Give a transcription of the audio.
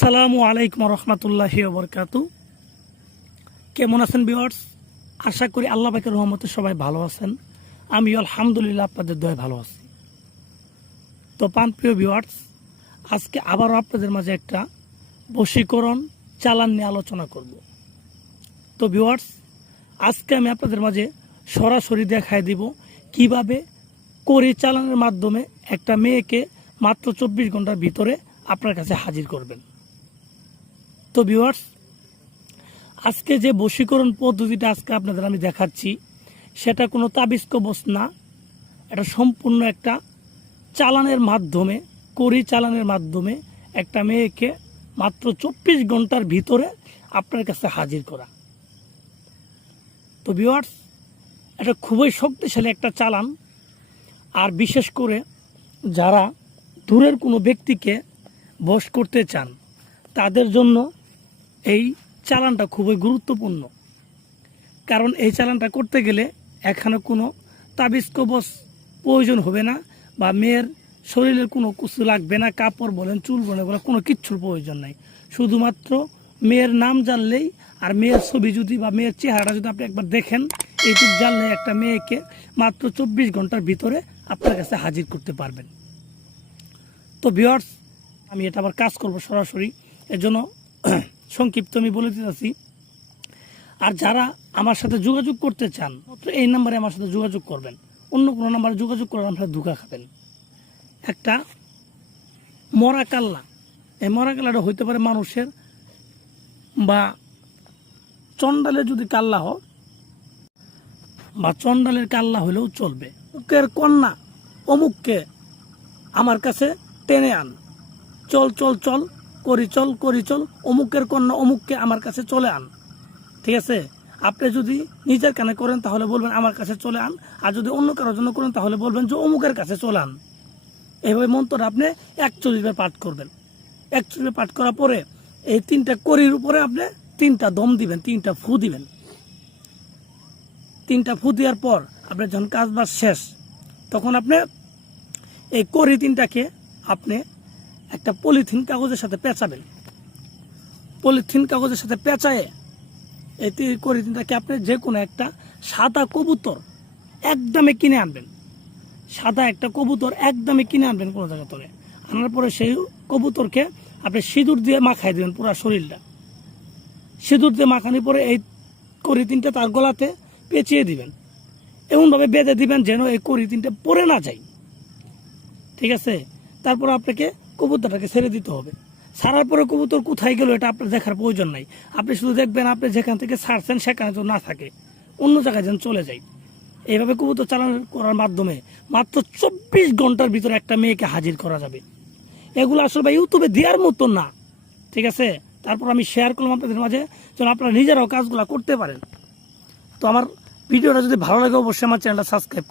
আসসালামু আলাইকুম রহমতুল্লাহি ওয়া বারাকাতুহু। কেমন আছেন ভিউয়ার্স? আশা করি আল্লাহ পাকের রহমতে সবাই ভালো আছেন। আমি আলহামদুলিল্লাহ আপনাদের দয়ায় ভালো আছি। তো প্রিয় ভিউয়ার্স, আজকে আবারও আপনাদের মাঝে একটা বশীকরণ চালান নিয়ে আলোচনা করব। তো ভিউয়ার্স, আজকে আমি আপনাদের মাঝে সরাসরি দেখায় দিব কিভাবে কড়ি চালানের মাধ্যমে একটা মেয়েকে মাত্র 24 ঘন্টার ভিতরে আপনার কাছে হাজির করবেন। তো ভিউয়ার্স, আজকে যে বশীকরণ পদ্ধতিটা আজকে আপনাদের আমি দেখাচ্ছি সেটা কোনো তাবিজ কবজ না, এটা সম্পূর্ণ একটা চালানের মাধ্যমে, কড়ি চালানের মাধ্যমে একটা মেয়েকে মাত্র 24 ঘন্টার ভিতরে আপনার কাছে হাজির করা। তো ভিউয়ার্স, এটা খুবই শক্তিশালী একটা চালান। আর বিশেষ করে যারা দূরের কোনো ব্যক্তিকে বশ করতে চান তাদের জন্য এই চালানটা খুবই গুরুত্বপূর্ণ। কারণ এই চালানটা করতে গেলে এখানে কোনো তাবিজ কবজ প্রয়োজন হবে না, বা মেয়ের শরীরের কোনো কিছু লাগবে না, কাপড় বলেন, চুল বলেন, এগুলো কোনো কিচ্ছুর প্রয়োজন নাই। শুধুমাত্র মেয়ের নাম জানলেই আর মেয়ের ছবি যদি বা মেয়ের চেহারাটা যদি আপনি একবার দেখেন, এইটুকু জানলে একটা মেয়েকে মাত্র 24 ঘন্টার ভিতরে আপনার কাছে হাজির করতে পারবেন। তো ভিউয়ার্স, আমি এটা আবার কাজ করব সরাসরি, এর জন্য সংক্ষিপ্ত আমি বলে দিতেছি। আর যারা আমার সাথে যোগাযোগ করতে চান এই নাম্বারে আমার সাথে যোগাযোগ করবেন, অন্য কোনো নাম্বারে যোগাযোগ করে আপনারা ধোঁকা খাবেন। একটা মরা কাল্লা, এই মরা কাল্লাটা হইতে পারে মানুষের, বা চন্ডালের যদি কাল্লা হয়, বা চন্ডালের কাল্লা হলেও চলবে। অমুকের কন্যা অমুককে আমার কাছে টেনে আন, চল চল চল করি চল করি চল, অমুকের কন্যা অমুককে আমার কাছে চলে আন। ঠিক আছে? আপনি যদি নিজের কানে করেন তাহলে বলবেন আমার কাছে চলে আন, আর যদি অন্য কারোর জন্য করেন তাহলে বলবেন যে অমুকের কাছে চলে আন। এইভাবে মন্ত্রটা আপনি 41 বার পাঠ করবেন। 41 বার পাঠ করার পরে এই 3টা কড়ির উপরে আপনি 3টা দম দিবেন, 3টা ফু দিবেন। 3টা ফু দেওয়ার পর আপনার যখন কাজ বাজ শেষ, তখন আপনি এই কড়ি 3টাকে আপনি একটা পলিথিন কাগজের সাথে পেঁচাবেন। পলিথিন কাগজের সাথে পেঁচায়ে এই কড়ি 3টাকে আপনি যে কোনো একটা সাদা কবুতর একদমে কিনে আনবেন। সাদা একটা কবুতর একদমে কিনে আনবেন কোনো জায়গা থেকে। আনার পরে সেই কবুতরকে আপনি সিঁদুর দিয়ে মাখাই দেবেন পুরো শরীরটা। সিঁদুর দিয়ে মাখানোর পরে এই কড়ি 3টা তার গলাতে পেঁচিয়ে দিবেন, এমনভাবে বেঁধে দিবেন যেন এই কড়ি 3টা পড়ে না যায়। ঠিক আছে? তারপর আপনাকে কবুতরটাকে ছেড়ে দিতে হবে। ছাড়ার পরে কবুতর কোথায় গেল এটা আপনার দেখার প্রয়োজন নাই। আপনি শুধু দেখবেন আপনি যেখান থেকে ছাড়ছেন সেখানে তো না থাকে, অন্য জায়গায় যেন চলে যায়। এইভাবে কবুতর চালান করার মাধ্যমে মাত্র 24 ঘন্টার ভিতরে একটা মেয়েকে হাজির করা যাবে। এগুলো আসলে ইউটিউবে দেওয়ার মতো না। ঠিক আছে? তারপর আমি শেয়ার করলাম আপনাদের মাঝে, যেন আপনারা নিজেরাও কাজগুলো করতে পারেন। তো আমার ভিডিওটা যদি ভালো লাগে অবশ্যই আমার চ্যানেলটা সাবস্ক্রাইব করুন।